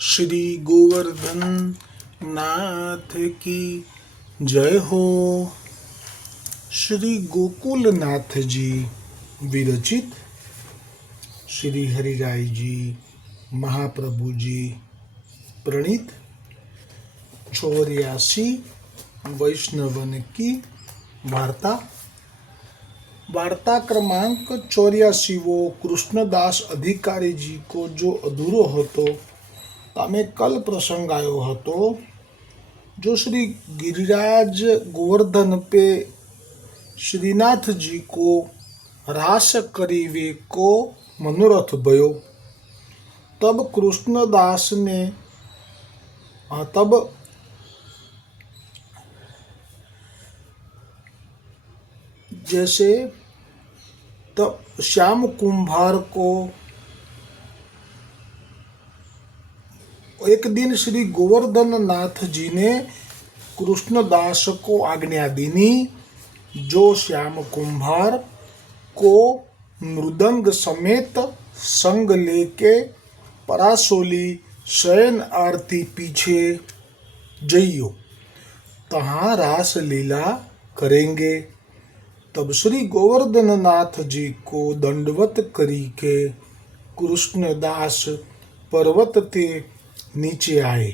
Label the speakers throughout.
Speaker 1: શ્રી ગોવર્ધન નાથ કી જય હો શ્રી ગોકુલનાથજી વિરચિત શ્રી હરિરાયજી મહાપ્રભુજી પ્રણીત चौरासी वैष्णवन की वार्ता वार्ता क्रमांक चौरासी वो કૃષ્ણદાસ અધિકારીજી કો જો અધૂરો હતો તમે કલ પ્રસંગ આવ્યો હતો जो श्री गिरिराज गोवर्धन पे श्रीनाथ जी को रास करीवे को मनोरथ भयो तब कृष्णदास ने हाँ, तब जैसे तब श्याम कुंभार को एक दिन श्री गोवर्धन नाथ जी ने कृष्णदास को आज्ञा दीनी, जो श्याम कुंभार को मृदंग समेत संग लेके परासोली शयन आरती पीछे जइयो, तहाँ रास लीला करेंगे। तब श्री गोवर्धन नाथ जी को दंडवत करी के कृष्णदास पर्वत ते नीचे आए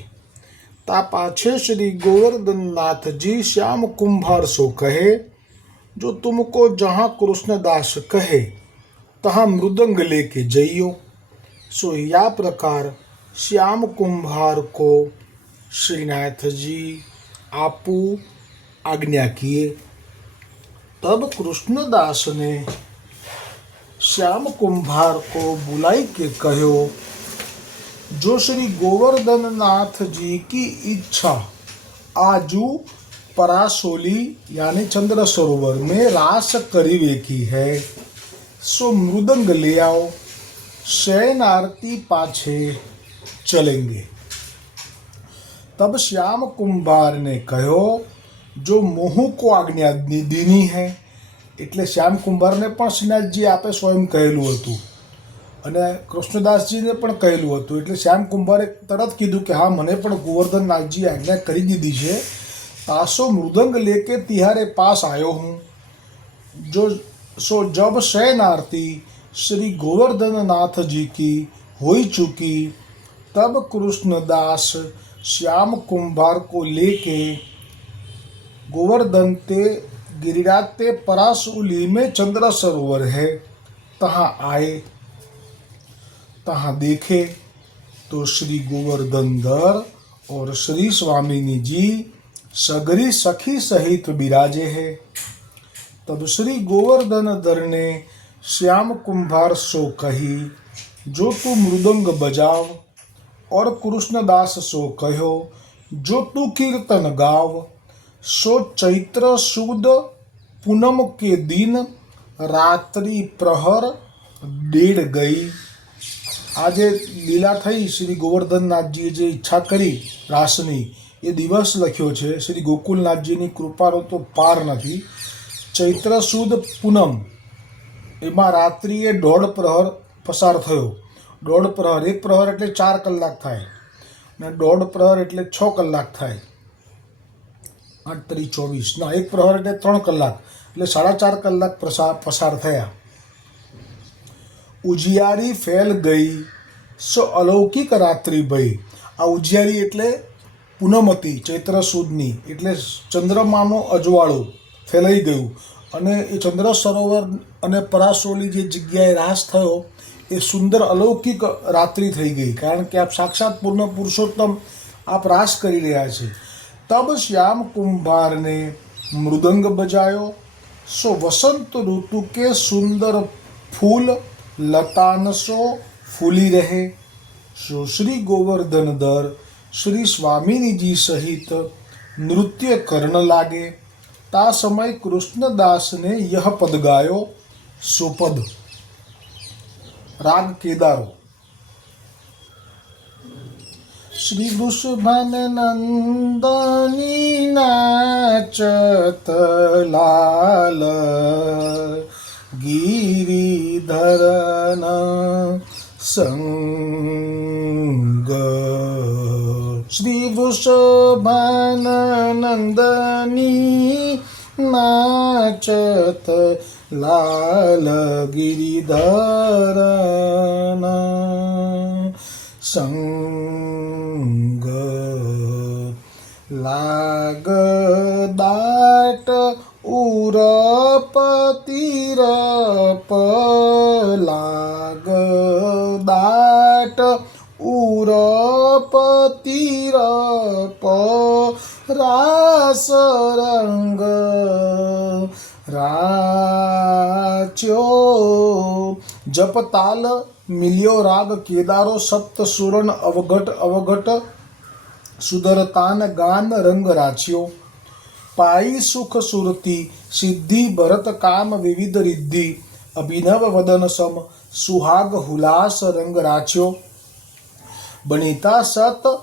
Speaker 1: ता पाछे श्री गोवर्धन नाथ जी श्याम कुंभार सो कहे, जो तुमको जहाँ कृष्णदास कहे, तहाँ मृदंग लेके जइयो। सो या प्रकार श्याम कुंभार को श्रीनाथ जी आपू आज्ञा किए। तब कृष्णदास ने श्याम कुंभार को बुलाई के कहो जो श्री गोवर्धन नाथ जी की इच्छा आजू परासोली यानी चंद्र सरोवर में रास करीवे की है सो मृदंग ले आओ शयन आरती पाछे चलेंगे तब श्याम कुंभार ने कहो જો મોહુ કો આજ્ઞા દી- દીની હે એટલે શ્યામ કુંભારને પણ શ્રીનાથજી આપે સ્વયં કહેલું હતું અને કૃષ્ણદાસજીને પણ કહેલું હતું એટલે શ્યામ કુંભારે તરત કીધું કે હા મને પણ ગોવર્ધનનાથજી આજ્ઞા કરી દીધી છે તાસો મૃદંગ લેકે તિહારે પાસ આવ્યો હું जो सो जब शयन आरती श्री गोवर्धन नाथ जी की हो चुकी तब कृष्णदास श्याम कुंभार को लेके गोवर्धन ते गिरिराज ते परासुली में चंद्र सरोवर है तहाँ आए तहाँ देखे तो श्री गोवर्धन दर और श्री स्वामिनी जी सगरी सखी सहित विराजे है। तब श्री गोवर्धन दर ने श्याम कुंभार सो कही, जो तू मृदंग बजाव, और कृष्णदास सो कहो, जो तू कीर्तन गाव, सो चैत्र सुद पूनम के दिन रात्रि प्रहर डेढ़ गई। આજે લીલા થઈ શ્રી ગોવર્ધનનાથજીએ જે ઈચ્છા કરી રાસની, એ દિવસ લખ્યો છે. શ્રી ગોકુલનાથજીની કૃપાનો તો પાર નથી. ચૈત્ર સુદ પૂનમ, એમાં રાત્રિએ દોઢ પ્રહર પસાર થયો. દોઢ પ્રહર, એક પ્રહર એટલે ચાર કલાક થાય ને દોઢ પ્રહર એટલે છ કલાક થાય. આઠ તરી ચોવીસ ના, એક પ્રહર એટલે ત્રણ કલાક, એટલે સાડા ચાર કલાક પસાર થયા. ઉજિયારી ફેલ ગઈ, સો અલૌકિક રાત્રિ ભઈ. આ ઉજિયારી એટલે પૂનમતી, ચૈત્ર સુદની, એટલે ચંદ્રમાનો અજવાળો ફેલાઈ ગયું. અને એ ચંદ્ર સરોવર અને પરાસોલી જે જગ્યાએ રાસ થયો, એ સુંદર અલૌકિક રાત્રિ થઈ ગઈ. કારણ કે આપ સાક્ષાત પૂર્ણ પુરુષોત્તમ આપ રાસ કરી રહ્યા છે. તબ શ્યામ કુંભારને મૃદંગ બજાયો, સો વસંત ઋતુ કે સુંદર ફૂલ લતાનસો ફૂલી રહે. સુશ્રી ગોવર્ધન દર, શ્રી સ્વામિનીજી સહિત નૃત્ય કરણ લાગે. તા સમય કૃષ્ણદાસને યહ પદ ગાયો, સુપદ. રાગ કેદારો. શ્રી વૃષભન નંદની નાચત લાલ. ગિરિધરન સંગ. શ્રી વૃષભાનંદની નાચત લાલ ગિરિધરના સંગ. લાગ દાટ ઉરપતિરપ પલાગ દાટ ઉરપતિર રાસ રંગ રાચ્યો. જપતાલ મિલ્યો રાગ કેદારો સપ્ત સુરણ અવઘટ અવઘટ સુધરતાન ગાન રંગ રાચ્યો. પાઈ સુખ સુરતી સિદ્ધિ ભરત કામ વિવિધ રિદ્ધિ અભિનવ વદન સમ સુહાગ હુલાસ રંગ રાચ્યો બનીતા સત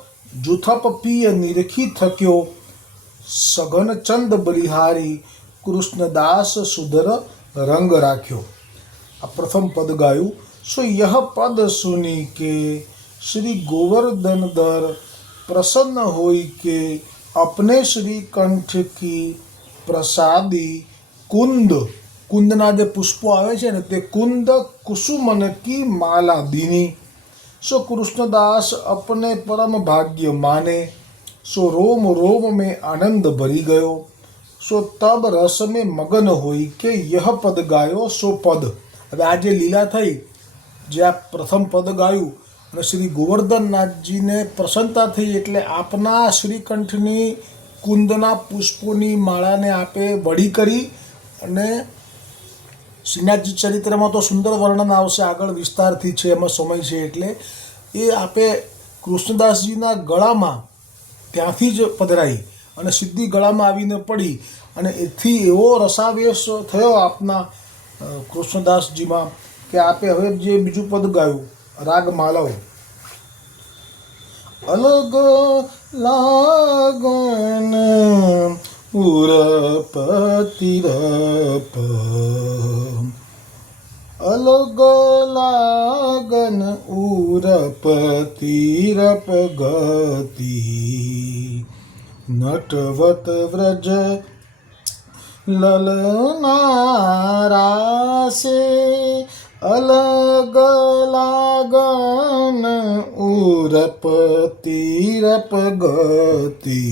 Speaker 1: જુથપ પિય નિરખી થક્યો સઘન ચંદ બલિહારી કૃષ્ણદાસ સુધર રંગ રાખ્યો આ પ્રથમ પદ ગાયું સો યહ પદ સુની કે શ્રી ગોવર્ધન દર પ્રસન્ન હોય કે अपने શ્રી કંઠ કી પ્રસાદી કુંદ કુંદના જે પુષ્પો આવે છે ને તે કુંદ કુસુમન કી માલા દીની सो कृष्णदास अपने परम भाग्य माने सो रोम रोम में आनंद भरी गयो सो तब रस में મગન હોય કે યહ પદ ગાયો સો પદ હવે આ જે લીલા થઈ જે આ પ્રથમ પદ ગાયું અને શ્રી ગોવર્ધનનાથજીને પ્રસન્નતા થઈ એટલે આપના શ્રીકંઠની કુંદના પુષ્પોની માળાને આપે વળી કરી અને શ્રીનાથજી ચરિત્રમાં તો સુંદર વર્ણન આવશે, આગળ વિસ્તારથી છે, એમાં સમય છે એટલે. એ આપે કૃષ્ણદાસજીના ગળામાં ત્યાંથી જ પધરાઈ અને સીધી ગળામાં આવીને પડી અને એથી એવો રસાવેશ થયો આપના કૃષ્ણદાસજીમાં કે આપે હવે જે બીજું પદ ગાયું. રાગ માલવ અલગ લાગન ઉરપતિરપ. અલગો લાગન ઉરપતિરપ ગતિ. નટવત વ્રજ લલનારાસે અલગ લાગન ઉરપ તીરપ ગતિ.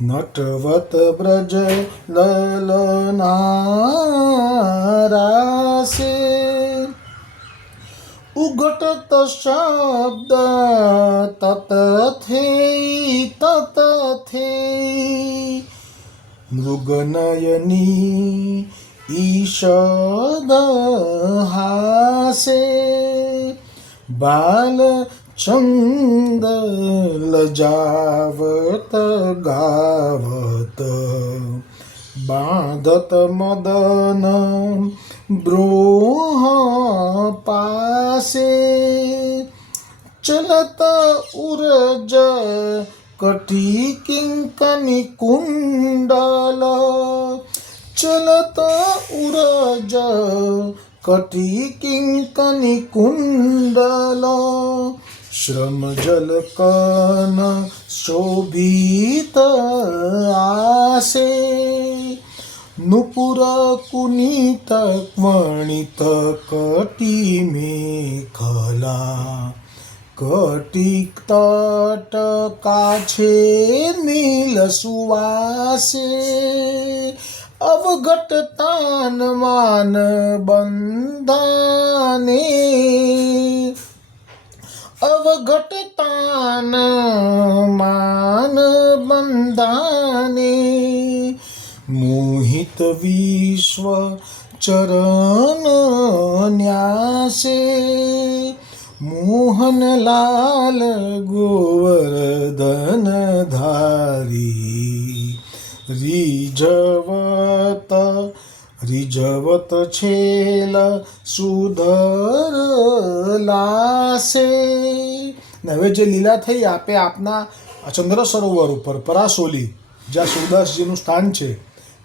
Speaker 1: નટવત બ્રજ લલનારાસે ઉઘટત શબ્દ તતથે તતથે મૃગનયની ઈષદ હાસે બાલ ચંદ લજાવત ગાવત બાંધત મદન બ્રોહ પાસે ચલત ઉરજ કટી કિંકની કુંડલ ચલત ઉરજ કટી કિંકની કુંડલ. શ્રમ જલ કન શોભિત આસે નુપુર કુનિત વણિત કટી મેખલા. કટિક તટ કાછે નીલ સુવાસે. અવઘટ તાન માન બંધાને. અવગત તાન માન બંધાને. મોહિત વિશ્વ ચરણ ન્યાસે. મોહનલાલ ગોવર્ધન ધારી રીઝવત રીઝવત છેલ સુધર લાસે હવે જે લીલા થઈ આપે આપના ચંદ્ર સરોવર ઉપર, પરાસોલી, જ્યાં સુરદાસજીનું સ્થાન છે,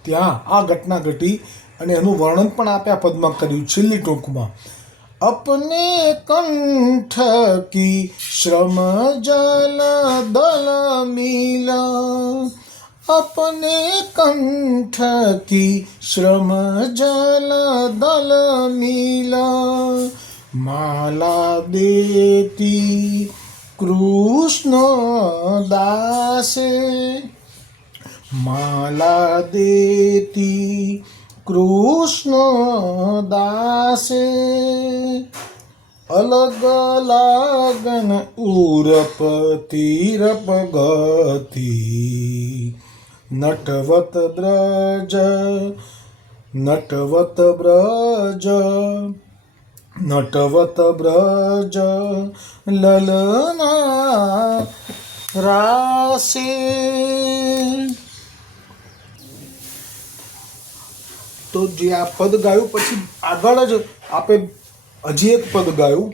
Speaker 1: ત્યાં આ ઘટના ઘટી અને એનું વર્ણન પણ આપે આ પદમાં કર્યું છેલ્લી ટૂંકમાં. અપને કંઠ કી શ્રમ જલ દલ મિલા अपने कंठ की श्रम जल दल मिला माला देती कृष्ण दासे माला देती कृष्ण दासे अलग लागन उरप तीरप गती નટવત બ્રજ નટવત બ્રજ નટવત બ્રજ લલના રાસે તો જે આ પદ ગાયું પછી આગળ જ આપે હજી એક પદ ગાયું.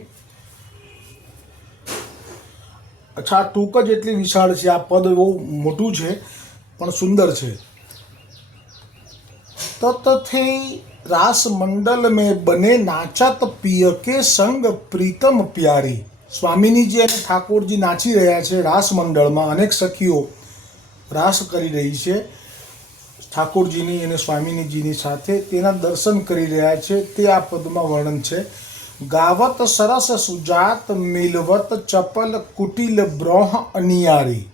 Speaker 1: અચ્છા ટૂંક જ એટલી વિશાળ છે. આ પદ બહુ મોટું છે. પણ સુંદર છે. તતથે રાસ મંડલ में બને નાચત પિય કે સંગ પ્રીતમ પ્યારી. સ્વામીનીજી અને ઠાકોરજી નાચી રહ્યા છે રાસ મંડળમાં અનેક સખીઓ રાસ કરી રહી છે. ઠાકોરજીની અને સ્વામીનીજીની સાથે તેના દર્શન કરી રહ્યા છે. તે આ પદમાં વર્ણન છે. ગાવત સરસ સુજાત, મિલવત ચપલ કુટિલ બ્રોહ અનિયારી.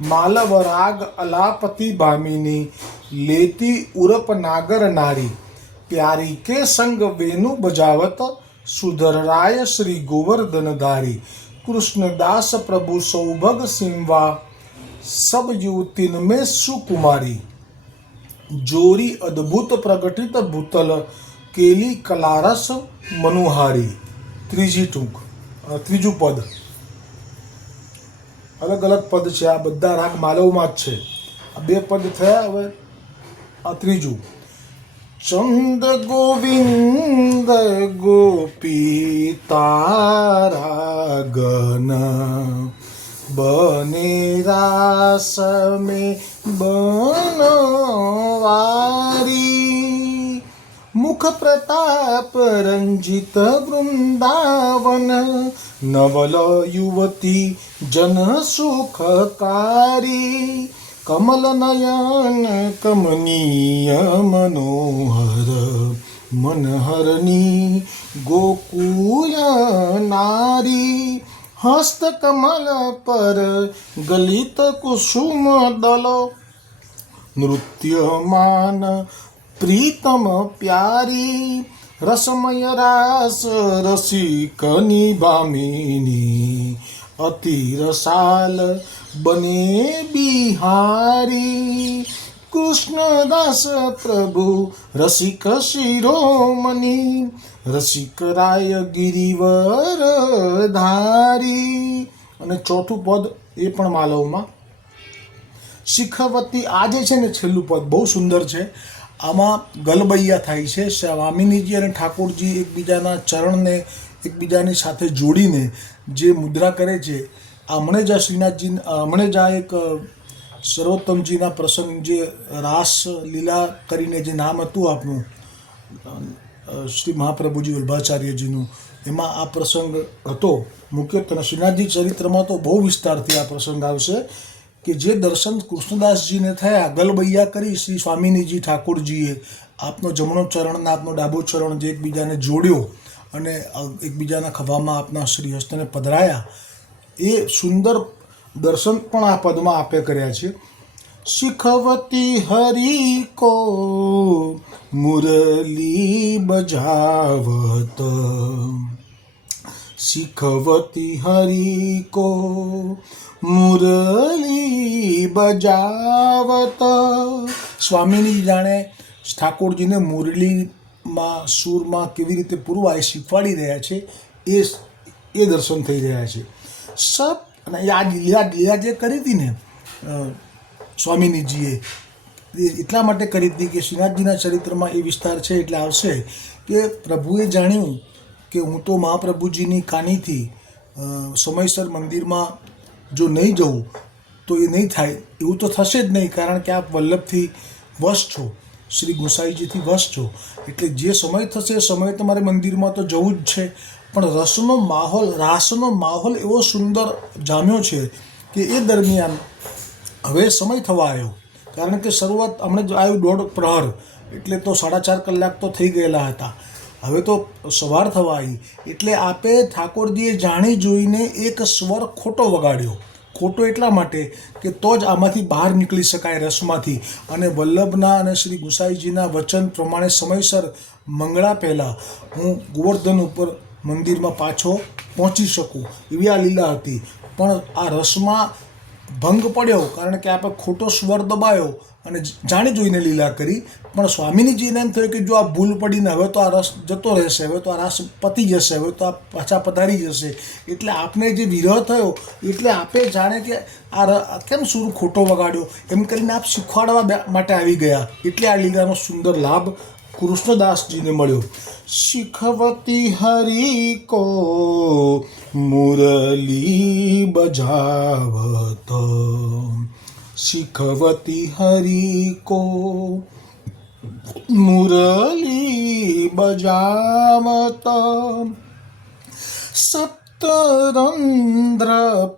Speaker 1: માલવ રાગ અલાપતિ ભામિની લેતી ઉરપ નાગર નારી. પ્યારી કે સંગ વેનુ બજાવત સુધરરાય શ્રી ગોવર્ધનધારી કૃષ્ણદાસ પ્રભુ સૌભગ સિંવા સબ યુવતીન में સુકુમારી. જોરી અદ્ભુત પ્રગટિત ભૂતલ, કેલી કલારસ મનુહારી. ત્રીજી ટૂંક ત્રીજું પદ. અલગ અલગ પદ છે. આ બધા રાગ માલવમાં જ છે. આ બે પદ થયા, હવે આ ત્રીજું. ચંદ ગોવિંદ ગોપી તારા ગન બને રાસ મે બનવારી મુખ પ્રતાપ રંજિત વૃંદાવન નવલ યુવતી જન સુખકારી કમલ નયન કમનીય મનોહર મનહરની ગોકુલ નારી હસ્ત કમલ પર ગલિત કુસુમ દલો નૃત્યમાન પ્રીતમ પ્યારી રસમય રાસ રસિકની ભામિની અતિ રસાલ બને બિહારી. કૃષ્ણદાસ પ્રભુ રસિક શિરોમણી. રસિક રાય ગિરિવર ધારી. અને ચોથું પદ એ પણ માલવમાં. શિખવતી આજે છે ને છેલ્લું પદ, બહુ સુંદર છે. આમાં ગલબૈયા થાય છે. સ્વામિનીજી અને ઠાકોરજી એકબીજાના ચરણને એકબીજાની સાથે જોડીને જે મુદ્રા કરે છે આ જ આ શ્રીનાથજી હમણે જ આ એક સર્વોત્તમજીના પ્રસંગ જે રાસ લીલા કરીને જે નામ હતું આપનું શ્રી મહાપ્રભુજી વલ્ભાચાર્યજીનું, એમાં આ પ્રસંગ હતો. મુખ્ય શ્રીનાથજી ચરિત્રમાં તો બહુ વિસ્તારથી આ પ્રસંગ આવશે. કે જે દર્શન કૃષ્ણદાસજીને થયા, ગલબૈયા કરી શ્રી સ્વામિનીજી ઠાકોરજીએ આપનો જમણો ચરણ ને આપનો ડાબો ચરણ જે એકબીજાને જોડ્યો અને એકબીજાના ખભામાં આપના શ્રી હસ્તને પધરાયા, એ સુંદર દર્શન પણ આ પદમાં આપે કર્યા છે. શિખવતી હરી કો મુરલી બજાવત. શિખવતી હરી કો મુરલી બજાવત. સ્વામીની જાણે ઠાકોરજીને મુરલીમાં, સૂરમાં કેવી રીતે પૂરવા એ શીખવાડી રહ્યા છે, એ એ દર્શન થઈ રહ્યા છે. સબ, અને આ લીલા લીલા જે કરી હતી ને સ્વામીનીજીએ, એ એટલા માટે કરી હતી કે શ્રીનાથજીના ચરિત્રમાં એ વિસ્તાર છે એટલે આવશે કે પ્રભુએ જાણ્યું કે હું તો મહાપ્રભુજીની કાનીથી સમયસર મંદિરમાં જો નહીં જવું, તો એ નહીં થાય. એવું તો થશે જ નહીં, કારણ કે આપ વલ્લભથી વશ છો. શ્રી ગોસાઈજીથી વશ છો. એટલે જે સમય થશે, એ સમય તમારે મંદિરમાં તો જવું જ છે. પણ રસનો માહોલ, રાસનો માહોલ એવો સુંદર જામ્યો છે કે એ દરમિયાન હવે સમય થવા આવ્યો. કારણ કે શરૂઆત હમણાં જ આવ્યું દોઢ પ્રહર. એટલે તો સાડા ચાર કલાક તો થઈ ગયેલા હતા. હવે તો સવાર થવા આવી. એટલે આપે ઠાકોરજીએ જાણી જોઈને એક સ્વર ખોટો વગાડ્યો. ખોટો એટલા માટે કે તો જ આમાંથી બહાર નીકળી શકાય રસમાંથી. અને વલ્લભના અને શ્રી ગુસાઈજીના વચન પ્રમાણે સમયસર મંગળા પહેલાં હું ગોવર્ધન ઉપર મંદિરમાં પાછો પહોંચી શકું એવી આ લીલા હતી. પણ આ રસમાં ભંગ પડ્યો કારણ કે આપણે ખોટો સ્વર દબાયો અને જાણી જોઈને લીલા કરી. પણ સ્વામિનીજીને એમ થયું કે જો આ ભૂલ પડીને હવે તો આ રસ જતો રહેશે, હવે તો આ રસ પતી જશે, હવે તો આ પાછા પધારી જશે. એટલે આપને જે વિરહ થયો, એટલે આપે જાણે કે આ કેમ સુર ખોટો વગાડ્યો? એમ કરીને આપ શીખવાડવા માટે આવી ગયા. એટલે આ લીલાનો સુંદર લાભ કૃષ્ણદાસજીને મળ્યો શીખવતી હરી કો મુરલી બજાવત શીખવતી હરી કો મુરલી બજાવત સપ્તરંધ્ર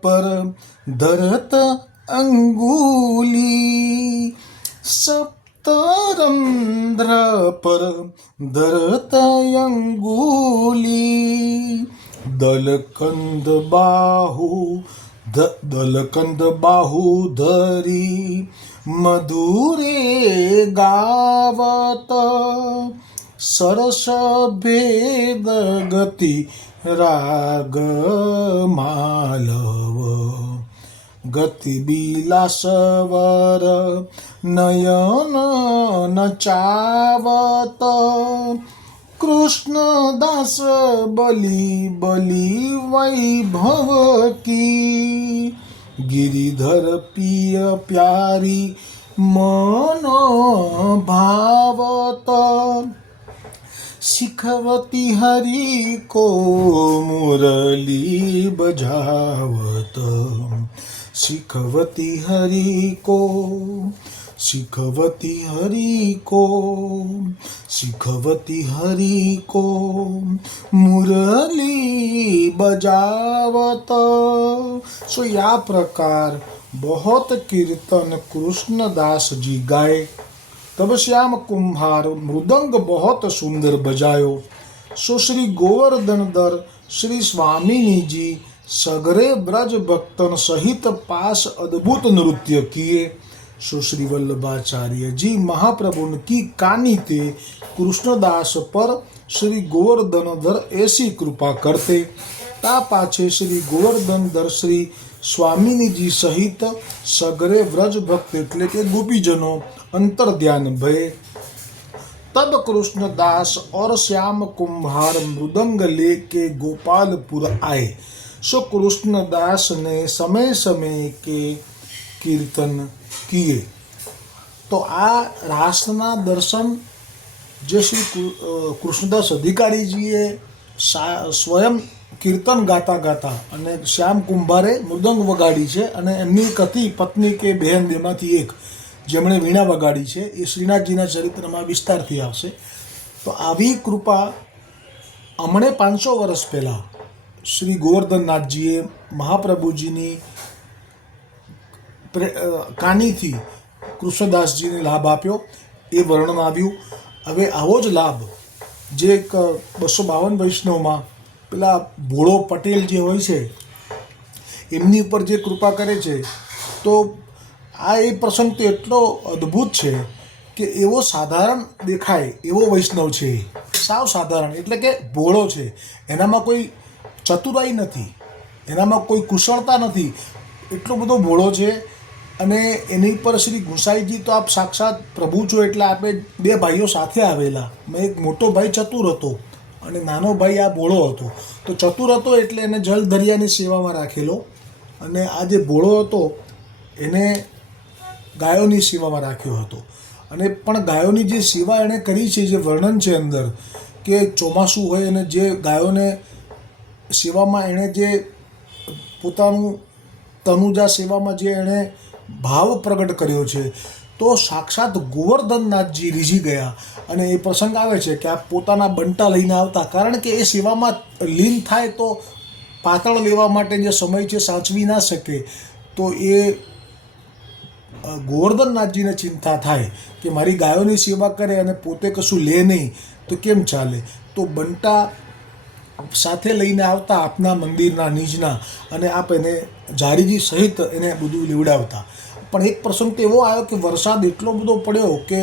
Speaker 1: પર ધરત અંગુલી સપ્તરંધ્ર પર ધરત અંગુલી દલકંદ બાહુ ધ દલકંદ બાહુ ધરી મધુરે ગાવત સરસ ભેદ ગતિ રાગ માલવ ગતિ બિલાસવર નયન નચાવત કૃષ્ણદાસ બલી બલી વૈભવ કી ગિરિધર પિય પ્યારી મનો ભાવત શીખવતી હરી કો મુરલી બજાવત શીખવતી હરી કો શીખવતી હરિકો શીખવતી હરિકો મુરલી બજાવત. સો આ પ્રકાર બહોત કીર્તન કૃષ્ણદાસજી ગાય. તબ શ્યામ કુંભાર મૃદંગ બહોત સુંદર બજાયો. સો શ્રી ગોવર્ધન દર, શ્રી સ્વામિનીજી સગરે બ્રજ ભક્તન સહિત પાસ અદ્ભુત નૃત્ય કિયે पास अद्भुत नृत्य किए सो श्री वल्लभाचार्य जी महाप्रभु की कानी ते कृष्णदास पर श्री गोवर्धन धर ऐसी कृपा करते તા પાછે શ્રી ગોવર્ધનધર શ્રી સ્વામિનીજી સહિત સગરે વ્રજ ભક્ત એટલે કે ગોપીજનો અંતર ધ્યાન ભય तब कृष्णदास और श्याम कुम्हार मृदंग लेके गोपालपुर आए सो कृष्णदास ने समय समय के કીર્તન કીએ. તો આ રાસના દર્શન જે શ્રી કૃષ્ણદાસ અધિકારીજીએ સ્વયં કીર્તન ગાતા ગાતા અને શ્યામ કુંભારે મૃદંગ વગાડી છે અને એમની કતિ પત્ની કે બહેન બેમાંથી એક, જેમણે વીણા વગાડી છે, એ શ્રીનાથજીના ચરિત્રમાં વિસ્તારથી આવશે. તો આવી કૃપા હમણે પાંચસો વર્ષ પહેલાં શ્રી ગોવર્ધનનાથજીએ મહાપ્રભુજીની કાનીથી કૃષ્ણદાસજીને લાભ આપ્યો. એ વર્ણન આવ્યું. હવે આવો જ લાભ. જે એક બસો બાવન વૈષ્ણવમાં પેલા ભોળો પટેલ જે હોય છે, એમની ઉપર જે કૃપા કરે છે, તો આ એ પ્રસંગ તો એટલો અદ્ભુત છે કે એવો સાધારણ દેખાય, એવો વૈષ્ણવ છે. સાવ સાધારણ, એટલે કે ભોળો છે. એનામાં કોઈ ચતુરાઈ નથી. એનામાં કોઈ કુશળતા નથી. એટલો બધો ભોળો છે અને એની પર શ્રી ગુસાઈજી તો આપ સાક્ષાત પ્રભુ છો એટલે આપણે બે ભાઈઓ સાથે આવેલા. મેં એક મોટો ભાઈ ચતુર હતો અને નાનો ભાઈ આ ભોળો હતો. તો ચતુર હતો એટલે એને જલ દરિયાની સેવામાં રાખેલો અને આ જે બોળો હતો એને ગાયોની સેવામાં રાખ્યો હતો. અને પણ ગાયોની જે સેવા એણે કરી છે, જે વર્ણન છે અંદર કે ચોમાસું હોય અને જે ગાયોને સેવામાં એણે જે પોતાનું તનુજા સેવામાં જે એણે ભાવ પ્રગટ કર્યો છે, તો સાક્ષાત ગોવર્ધનનાથજી રીઝી ગયા. અને એ પ્રસંગ આવે છે કે આ પોતાના બંટા લઈને આવતા, કારણ કે એ સેવામાં લીન થાય તો પાતળ લેવા માટે જે સમય છે સાચવી ના શકે. તો એ ગોવર્ધનનાથજીને ચિંતા થાય કે મારી ગાયોની સેવા કરે અને પોતે કશું લે નહીં, તો કેમ ચાલે? તો બંટા સાથે લઈને આવતા આપના મંદિરના, નીજના અને આપ એને જારીજી સહિત એને બધું લીવડાવતા. પણ એક પ્રસંગ તો એવો આવ્યો કે વરસાદ એટલો બધો પડ્યો કે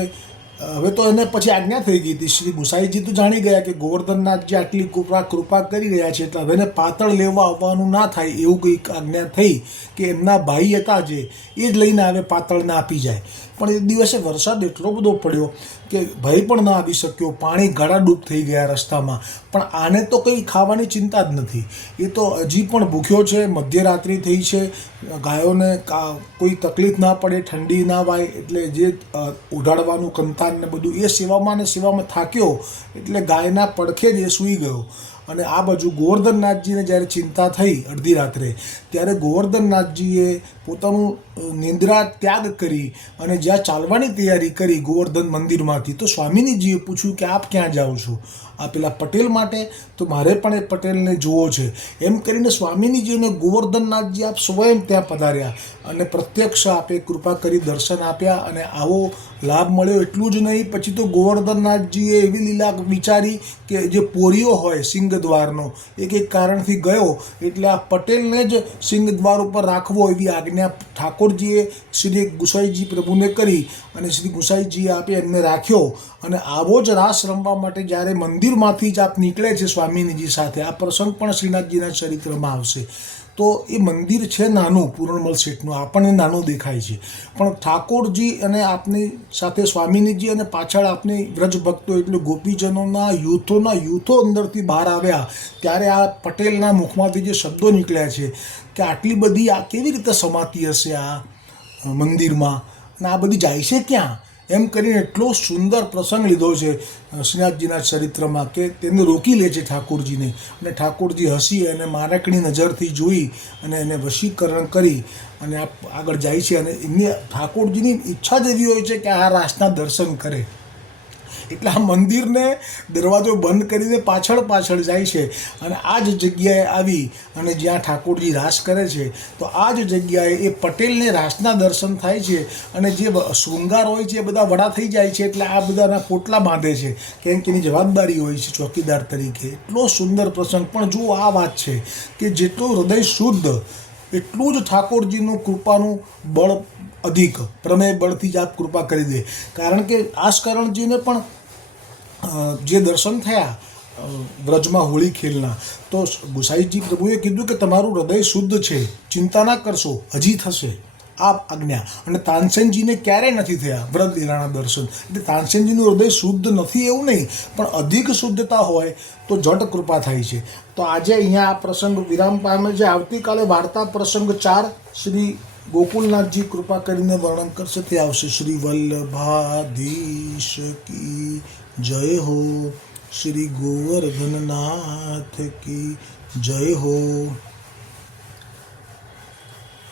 Speaker 1: હવે તો એને પછી આજ્ઞા થઈ ગઈ હતી. શ્રી ગુસાઈજી તો જાણી ગયા કે ગોવર્ધનનાથજી આટલી કૃપા કૃપા કરી રહ્યા છે એટલે હવે એને પાતળ લેવા આવવાનું ના થાય એવું કંઈક આજ્ઞા થઈ કે એમના ભાઈ હતા જે એ જ લઈને આવે પાતળને આપી જાય. પણ એ દિવસે વરસાદ એટલો બધો પડ્યો કે ભય પણ ના આવી શક્યો. પાણી ગળાડૂબ થઈ ગયા રસ્તામાં. પણ આને તો કંઈ ખાવાની ચિંતા જ નથી. એ તો હજી પણ ભૂખ્યો છે, મધ્યરાત્રિ થઈ છે. ગાયોને કોઈ તકલીફ ના પડે, ઠંડી ના વાય, એટલે જે ઉઢાડવાનું કંતાન ને બધું, એ સેવામાં ને સેવામાં થાક્યો. એટલે ગાયના પડખે જ એ સૂઈ ગયો. અને આ બાજુ ગોવર્ધનનાથજીને જ્યારે ચિંતા થઈ અડધી રાત્રે, ત્યારે ગોવર્ધનનાથજીએ પોતાનું નિંદ્રા ત્યાગ કરી અને જ્યાં ચાલવાની તૈયારી કરી ગોવર્ધન મંદિરમાંથી, તો સ્વામિનીજીએ પૂછ્યું કે આપ ક્યાં જાઓ છો? આ પેલા પટેલ માટે, તો મારે પણ એ પટેલને જોવો છે. એમ કરીને સ્વામીનીજી અને ગોવર્ધનનાથજી આપ સ્વયં ત્યાં પધાર્યા. અને પ્રત્યક્ષ આપે, કૃપા કરી દર્શન આપ્યા અને આવો લાભ મળ્યો. એટલું જ નહીં, પછી તો ગોવર્ધનનાથજીએ એવી લીલા વિચારી કે જે પોરીઓ હોય સિંહદ્વારનો એક એક કારણથી ગયો. એટલે આ પટેલને જ સિંહદ્વાર ઉપર રાખવો એવી આજ્ઞા ઠાકોરજીએ શ્રી ગુસાઈજી પ્રભુને કરી અને શ્રી ગુસાઈજીએ આપે એમને રાખ્યો. અને આવો જ રાસ રમવા માટે જ્યારે મંદિરમાંથી જ આપ નીકળે છે સ્વામીનીજી સાથે, આ પ્રસંગ પણ શ્રીનાથજીના ચરિત્રમાં આવશે. તો એ મંદિર છે નાનું, પૂરણમલ શેઠનું. આપણને નાનું દેખાય છે. પણ ઠાકોરજી અને આપની સાથે સ્વામિનીજી અને પાછળ આપની વ્રજ ભક્તો એટલે ગોપીજનોના, યુથોના, યુથો અંદરથી બહાર આવ્યા, ત્યારે આ પટેલના મુખમાંથી જે શબ્દો નીકળ્યા છે કે આટલી બધી આ કેવી રીતે સમાતી હશે આ મંદિરમાં? અને આ બધી જાય છે ક્યાં? એમ કરીને એટલો સુંદર પ્રસંગ લીધો છે શ્રીનાથજીના ચરિત્રમાં કે તેને રોકી લે છે ઠાકોરજીને. અને ઠાકોરજી હસી અને મારકણી નજરથી જોઈ અને એને વશીકરણ કરી અને આગળ જાય છે અને એમની ઠાકોરજીની ઈચ્છા જ એવી હોય છે કે આ રાસના દર્શન કરે. એટલે આ મંદિરને દરવાજો બંધ કરીને પાછળ પાછળ જાય છે અને આ જ જગ્યાએ આવી અને જ્યાં ઠાકોરજી રાસ કરે છે, તો આ જ જગ્યાએ એ પટેલને રાસના દર્શન થાય છે અને જે શૃંગાર હોય છે એ બધા વડા થઈ જાય છે એટલે આ બધાના પોટલા બાંધે છે. કેમ કે એની જવાબદારી હોય છે ચોકીદાર તરીકે. એટલો સુંદર પ્રસંગ. પણ જુઓ આ વાત છે કે જેટલું હૃદય શુદ્ધ, એટલું જ ઠાકોરજીનું કૃપાનું બળ અધિક પ્રમેય બળથી જ આપ કૃપા કરી દે. કારણ કે આસકરણજીને પણ જે દર્શન થયા વ્રજમાં હોળી ખેલના, તો ગુસાઈજી પ્રભુએ કીધું કે તમારું હૃદય શુદ્ધ છે, ચિંતા ના કરશો, હજી થશે આ આજ્ઞા. અને તાનસેનજીને ક્યારેય નથી થયા વ્રત લીલાના દર્શન? એટલે તાનસેનજીનું હૃદય શુદ્ધ નથી એવું નહીં, પણ અધિક શુદ્ધતા હોય તો જટ કૃપા થાય છે. તો આજે અહીંયા આ પ્રસંગ વિરામ પામે છે. આવતીકાલે વાર્તા પ્રસંગ ચાર, શ્રી ગોકુલનાથજી કૃપા કરીને વર્ણન કરશે. તે આવશે શ્રી વલ્લભાધીશ કી. જય હો શ્રી ગોવર્ધનનાથ કી. જય હો